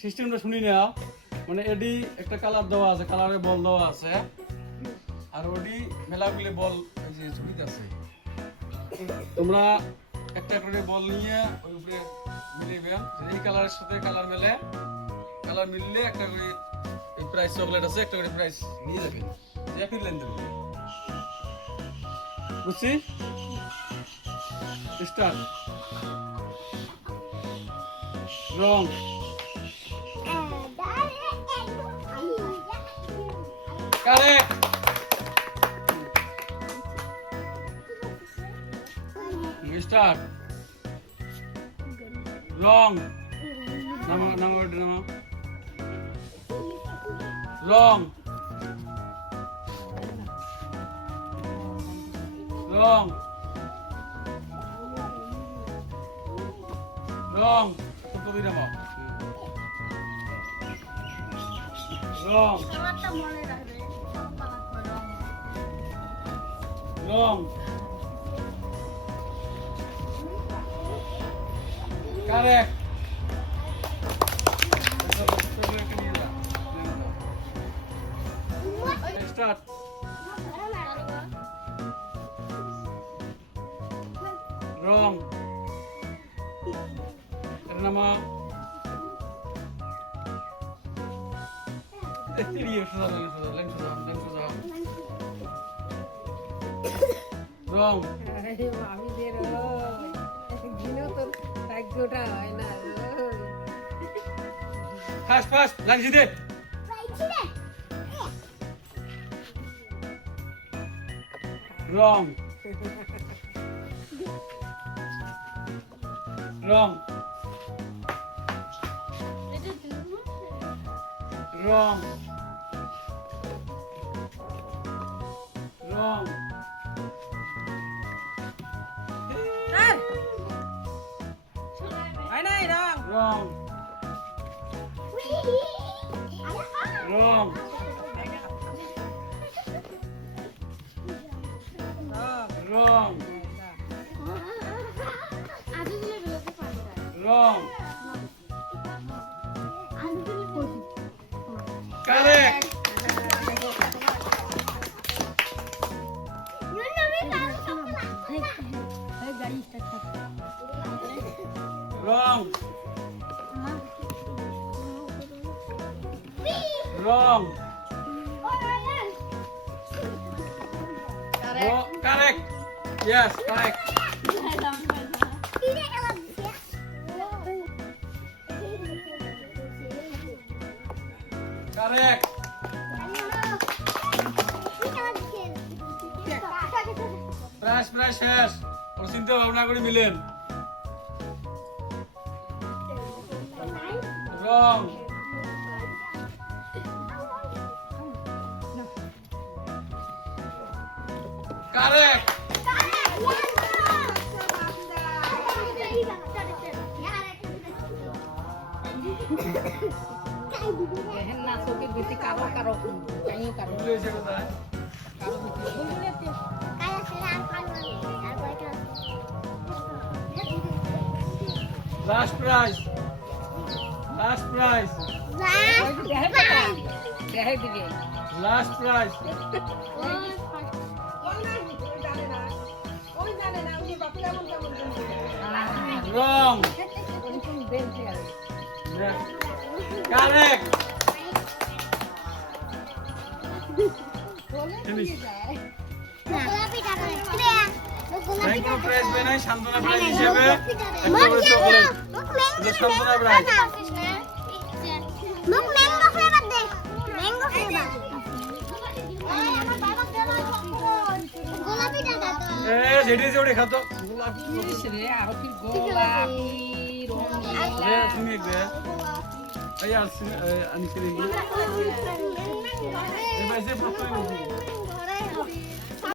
সিস্টেমটা শুনি না, মানে এডি একটা কালার দেওয়া আছে, কালারে বল দেওয়া আছে, আর ওডি মেলাগুলি বল এই যে ছবিতে আছে। তোমরা একটা করে বল নিয়ে ওই উপরে মিলিয়ে এই কালারের সাথে কালার মেলে, কালার মিললে একটা করে এই প্রাইস চকলেট আছে, একটা করে প্রাইস নিয়ে যাবেন, একই লেন দেবেন। বুঝছি? স্টার্ট। রং কারেক্ট। স্টার্ট। রং নামা নামা নামা। রং রং রং ছোট দিয়ে নামা। রং রং কারেক্ট। স্টার্ট। রং নামা। রং ফাস্ট ফাস্ট লাঞ্চি দে। Wrong wrong wrong wrong wrong wrong wrong wrong correct. Wrong wrong correct. Yes correct. Correct. Price price শেষ। ওর চিন্তা ভাবনা করে মিলেন। Wrong correct. Last price last price last price. Wrong correct. Thank you prize বেনাই শান্তনা প্রাইজ হিসেবে একটা করে চকলেট। এটা শান্তনা প্রাইজ। মুখ ম্যাঙ্গো ফ্লেভার দে, ম্যাঙ্গো ফ্লেভার। গোলাপি দাদা তো যেটি যেটি খাতো গোলাপি রে, আর কি গোলাপি রং রে তুমি দে। এই আর আনি করে এই ভাই যে প্রথমে